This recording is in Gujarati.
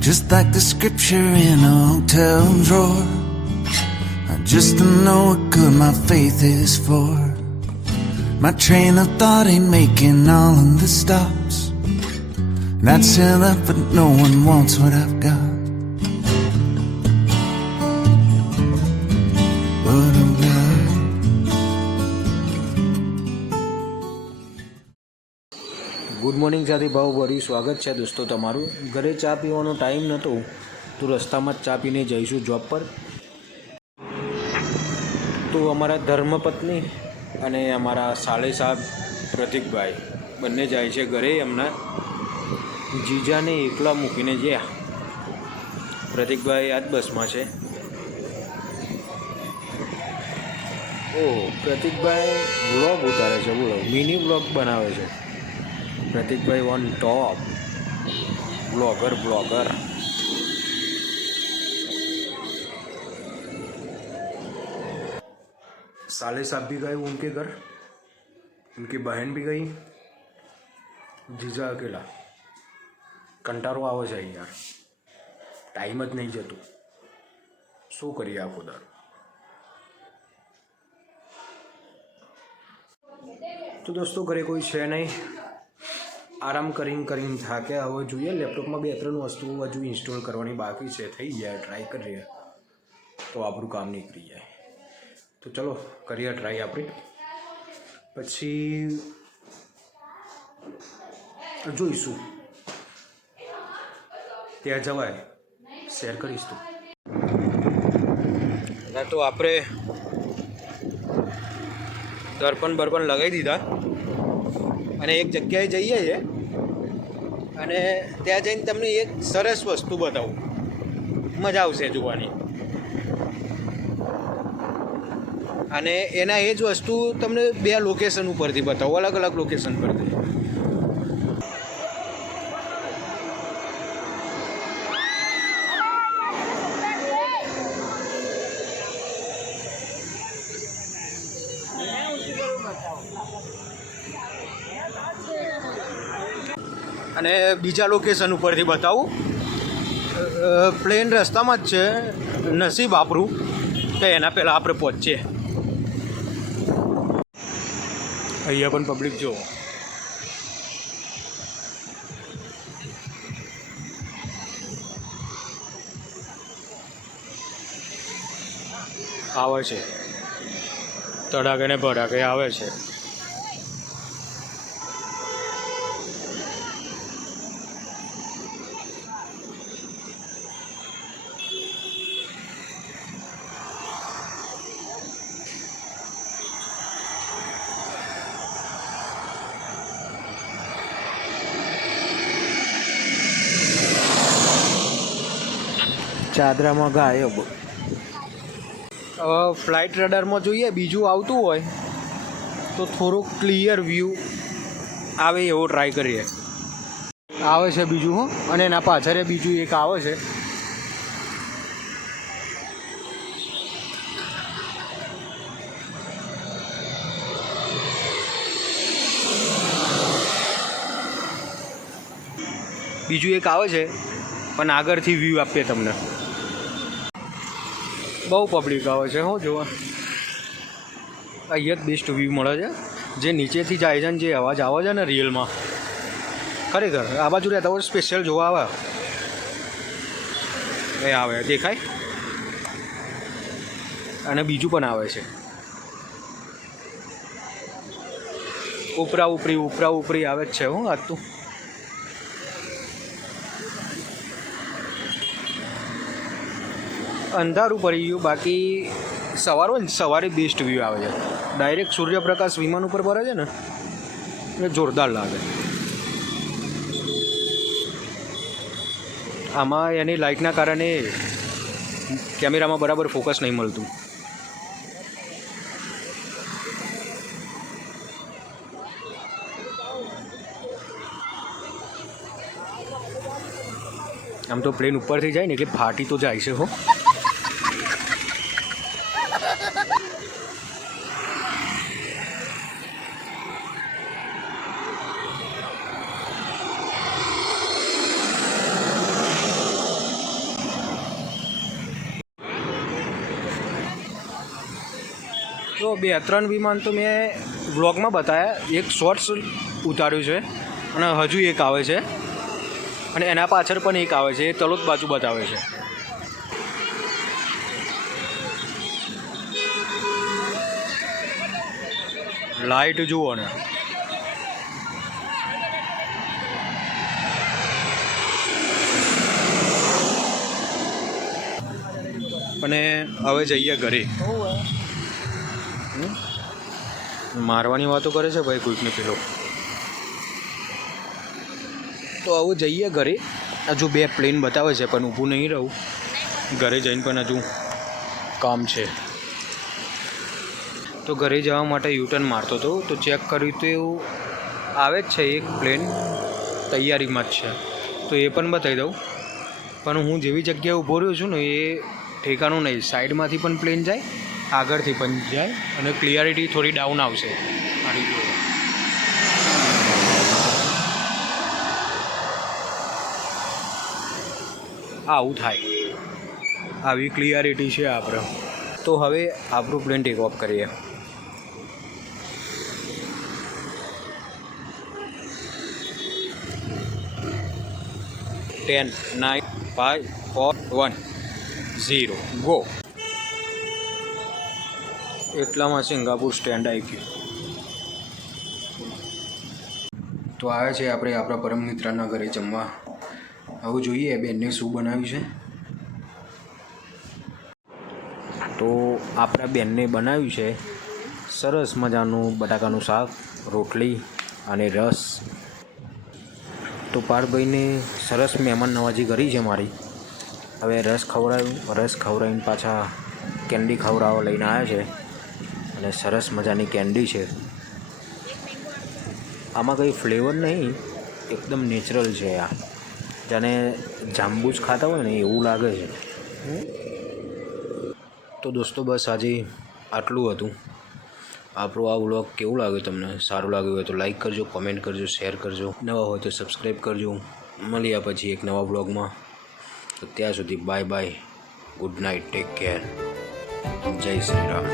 just like the scripture in a hotel drawer. Just to know what good my faith is for. My train of thought ain't making all of the stops. That's enough, but no one wants what I've got. What I've got. Good morning સાથે ભાવભર્યું સ્વાગત છે દોસ્તો તમારું. ઘરે ચા પીવાનો ટાઈમ નહોતો તો રસ્તામાં જ ચા પીને જઈશું જોબ પર. તો અમારા ધર્મપત્ની અને અમારા સાળે સાહેબ પ્રતિકભાઈ બંને જાય છે ઘરે. એમના જીજાને એકલા મૂકીને ગયા. પ્રતિકભાઈ આજ બસમાં છે. ઓહ, પ્રતિકભાઈ વ્લોગ ઉતારે છે, બોલો, મિની વ્લોગ બનાવે છે. પ્રતિકભાઈ ઓન ટોપ બ્લોગર. साले साहब भी गए उनके घर, उनकी बहन भी गई, जीजा अकेला. कंटारो आवे છે યાર, ટાઈમ જ નહીં જતું. શું કરીએ આખો દાડો. તો દોસ્તો ઘરે કોઈ છે નહીં, આરામ કરીને થાક્યા. હવે જોઈએ લેપટોપમાં 2-3 વસ્તુ હજુ ઇન્સ્ટોલ કરવાની બાકી છે. થઈ જાય, ટ્રાય કરીએ તો આપણું કામ નીકળી જાય. તો ચલો કરીએ ટ્રાય આપણે, પછી જોઈશું ત્યાં જવાય શેર કરીશ. તો આપણે દર્પણ લગાવી દીધા અને એક જગ્યાએ જઈએ છીએ અને ત્યાં જઈને તમને એક સરસ વસ્તુ બતાવું, મજા આવશે જોવાની. અને એના એ જ વસ્તુ તમને 2 લોકેશન ઉપરથી બતાવું, અલગ લોકેશન પરથી. અને બીજા લોકેશન ઉપરથી બતાવું. પ્લેન રસ્તામાં જ છે, નસીબ આપણું કે એના પહેલાં આપણે પહોંચીએ. અહીંયા પણ પબ્લિક જો આવે છે, તડાકે ને ભડાકે આવે છે. ચાદરામાં ગાયબ. હવે ફ્લાઇટ રડારમાં જોઈએ બીજું આવતું હોય તો થોડુંક ક્લિયર વ્યૂ આવે એવો ટ્રાય કરીએ. આવે છે બીજું હો, અને એના પાછળ બીજું એક આવે છે. બીજું એક આવે છે પણ આગળથી વ્યૂ આપીએ તમને. બહુ પબ્લિક આવે છે હો જોવા. અહીંયા જ બેસ્ટ વ્યૂ મળે છે, જે નીચેથી જાય છે ને જે અવાજ આવે છે ને રિયલમાં, ખરેખર આ બાજુ રહેતા હોય સ્પેશિયલ જોવા આવે. એ આવે દેખાય. અને બીજું પણ આવે છે, ઉપરા ઉપરી આવે જ છે હો આજ તો. અંધારું પડી ગયું, બાકી સવાર હોય ને સવારે બેસ્ટ વ્યૂ આવે છે. ડાયરેક્ટ સૂર્યપ્રકાશ વિમાન ઉપર પડે છે ને એ જોરદાર લાગે. આમાં એની લાઇટના કારણે કેમેરામાં બરાબર ફોકસ નહીં મળતું. આમ તો પ્લેન ઉપરથી જાય ને એટલે ફાટી તો જાય છે હો. તો 2-3 વિમાન તો મેં વ્લોગમાં બતાવ્યા, એક શોર્ટ્સ ઉતાર્યું છે અને હજુ એક આવે છે અને એના પાછળ પણ એક આવે છે, એ તલોદ બાજુ બતાવે છે. લાઇટ જુઓ ને, અને હવે જઈએ ઘરે. મારવાની વાતો કરે છે ભાઈ કોઈકને પેલો. તો હવે જઈએ ઘરે. હજુ 2 પ્લેન બતાવે છે પણ ઊભું નહીં રહું, ઘરે જઈને પણ હજુ કામ છે. તો ઘરે જવા માટે યુટર્ન મારતો હતો તો ચેક કર્યું તો એવું આવે જ છે, એક પ્લેન તૈયારીમાં જ છે, તો એ પણ બતાવી દઉં. પણ હું જેવી જગ્યાએ ઊભો રહ્યો છું ને એ ઠેકાણું નહીં, સાઈડમાંથી પણ પ્લેન જાય, આગળથી પણ જાય અને ક્લિયરિટી થોડી ડાઉન આવશે. આવું થાય, આવી ક્લિયરિટી છે આપણે. તો હવે આપણું પ્લેન ટેક ઓફ કરીએ. Ten 9 5 4 1 0 go. એટલામાં સિંગાપુર સ્ટેન્ડ આવી ગયું. તો આવે છે આપણે આપણા પરમ મિત્રના ઘરે જમવા. હવે જોઈએ બેનને શું બનાવ્યું છે. તો આપણા બેનને બનાવ્યું છે સરસ મજાનું બટાકાનું શાક, રોટલી અને રસ. તો પાર્થભાઈને સરસ મહેમાન નવાજી કરી છે મારી. હવે રસ ખવડાવીને પાછા કેન્ડી ખવડાવવા લઈને આવ્યા છે અને સરસ મજાની કેન્ડી છે. આમાં કંઈ ફ્લેવર નહીં, એકદમ નેચરલ છે. આ જાણે જાંબુ જ ખાતા હોય ને એવું લાગે છે. તો દોસ્તો બસ આજે આટલું હતું. આપણો આ વ્લોગ કેવું લાગ્યું તમને? સારું લાગ્યું હોય તો લાઈક કરજો, કોમેન્ટ કરજો, શેર કરજો. નવા હોય તો સબસ્ક્રાઈબ કરજો. મળ્યા પછી એક નવા વ્લોગમાં. તો ત્યાં સુધી bye bye, good night, take care, જય શ્રી રામ.